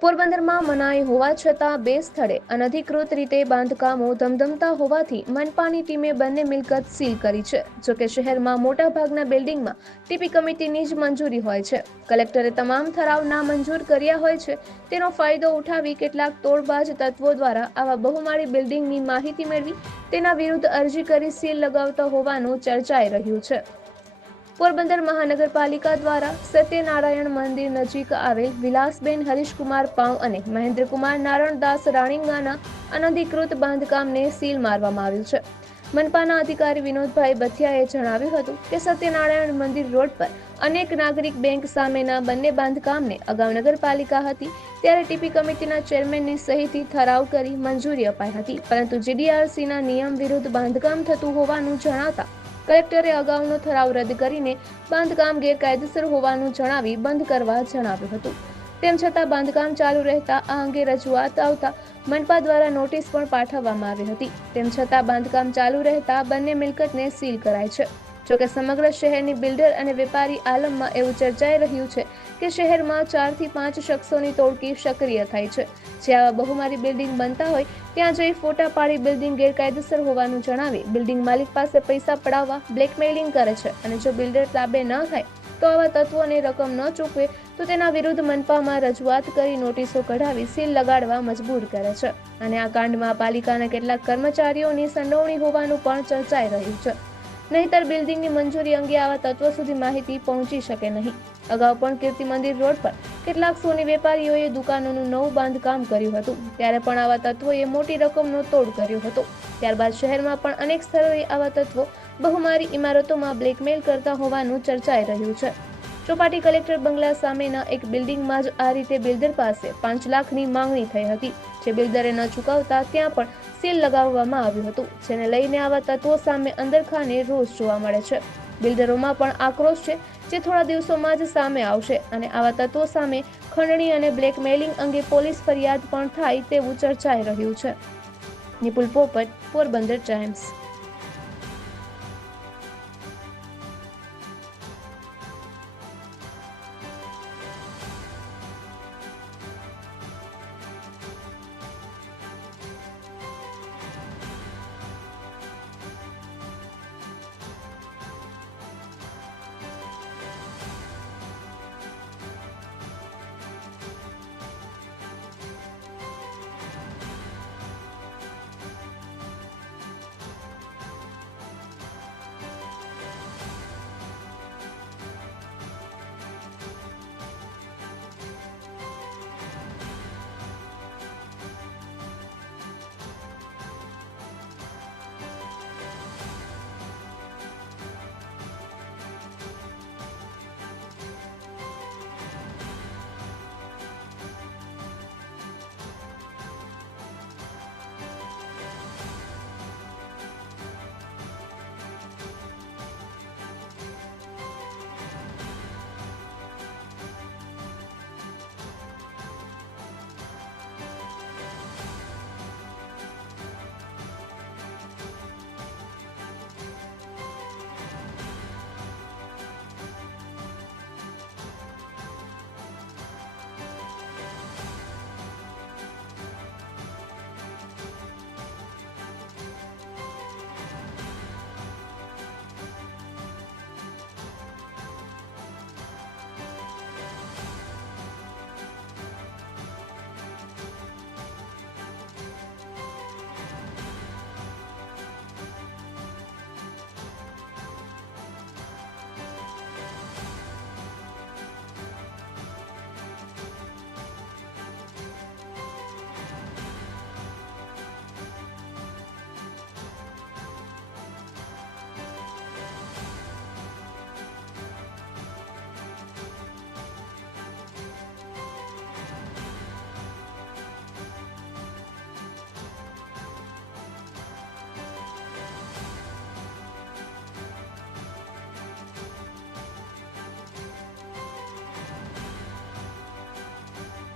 પોરબંદરમાં મનાઈ હોવા છતાં બે સ્થળે અનધિકૃત રીતે બાંધકામો ધમધમતા હોવાથી મનપાની ટીમે બંને મિલકત સીલ કરી છે. જોકે શહેરમાં મોટાભાગના બિલ્ડિંગમાં ટીપી કમિટીની જ મંજૂરી હોય છે. કલેક્ટરે તમામ ઠરાવ નામંજૂર કર્યા હોય છે. તેનો ફાયદો ઉઠાવી કેટલાક તોડબાજ તત્વો દ્વારા આવા બહુમાળી બિલ્ડિંગની માહિતી મેળવી તેના વિરુદ્ધ અરજી કરી સીલ લગાવતા હોવાનું ચર્ચાઈ રહ્યું છે. પોરબંદર મહાનગરપાલિકા દ્વારા સત્યનારાયણ મંદિર નજીક આવેલ વિલાસબેન હરીશકુમાર પાઉ અને મહેન્દ્રકુમાર નારણદાસ રાણીંગાના અનધિકૃત બાંધકામને સીલ મારવામાં આવ્યું છે. મનપાના અધિકારી વિનોદભાઈ બથિયાએ જણાવ્યું હતું કે સત્યનારાયણ મંદિર રોડ પર અનેક નાગરિક બેંક સામેના બંને બાંધકામને અગાઉ નગરપાલિકા હતી, ત્યારે ટીપી કમિટીના ચેરમેનની સહીથી ઠરાવ કરી મંજૂરી અપાઈ હતી, પરંતુ જીડીઆરસીના નિયમ વિરુદ્ધ બાંધકામ થતું હોવાનું જણાવતા કલેક્ટરે અગાઉનો ઠરાવ રદ કરીને બાંધકામ ગેરકાયદેસર હોવાનું જણાવી બંધ કરવા જણાવ્યું હતું. તેમ છતાં બાંધકામ ચાલુ રહેતા આ અંગે રજૂઆત આવતા મનપા દ્વારા નોટિસ પણ પાઠવવામાં આવી હતી. તેમ છતાં બાંધકામ ચાલુ રહેતા બંને મિલકતને સીલ કરાય છે. જોકે સમગ્ર શહેરની બિલ્ડર અને વેપારી આલમમાં એવું ચર્ચાઈ રહ્યું છે કે શહેરમાં ચારથી પાંચ શખ્સોની તોડકી સક્રિય થાય છે. જે આવા બહુમારી બિલ્ડિંગ બનતા હોય, ત્યાં જઈ ફોટા પાડી બિલ્ડિંગ ગેરકાયદેસર હોવાનું જણાવી. બિલ્ડિંગ માલિક પાસે પૈસા પડાવવા બ્લેકમેલિંગ કરે છે અને જો બિલ્ડર તાબે ન થાય, તો આવા તત્વોને રકમ ન ચૂકવે, તો તેના વિરુદ્ધ મનપામાં રજૂઆત કરી નોટિસો કઢાવી સીલ લગાડવા મજબૂર કરે છે. અને આ કાંડમાં પાલિકાના કેટલાક કર્મચારીઓની સંડોવણી હોવાનું પણ ચર્ચાઈ રહ્યું છે. નહીતર બિલ્ડિંગની મંજૂરી અંગે આવા તત્વો સુધી માહિતી પહોંચી શકે નહીં. અગાઉ પણ કીર્તિ મંદિર રોડ પર કેટલાક સોની વેપારીઓએ દુકાનોનું નવું બાંધકામ કર્યું હતું. ત્યારે પણ આવા તત્વોએ મોટી રકમનો તોડ કર્યો હતો. ત્યારબાદ શહેરમાં પણ અનેક સ્થળોએ આવા તત્વો બહુમારી ઇમારતોમાં બ્લેકમેલ કરતા હોવાનું ચર્ચાઈ રહ્યું છે. ચોપાટી કલેક્ટર બંગલા સામેના એક બિલ્ડિંગમાં જ આ રીતે બિલ્ડર પાસે પાંચ લાખની માંગણી થઈ હતી. જે બિલ્ડરે ન ચૂકવતા ત્યાં પણ સીલ લગાવવામાં આવ્યું હતું, જેને લઈને આવા તત્વો સામે અંદરખાને રોષ જોવા મળે છે. બિલ્ડરોમાં પણ આક્રોશ છે, જે થોડા દિવસોમાં જ સામે આવશે અને આવા તત્વો સામે ખંડણી અને બ્લેકમેલિંગ અંગે પોલીસ ફરિયાદ પણ થાય તેવું ચર્ચાઈ રહ્યું છે. નિપુલ પોપટ, પોરબંદર ટાઈમ્સ.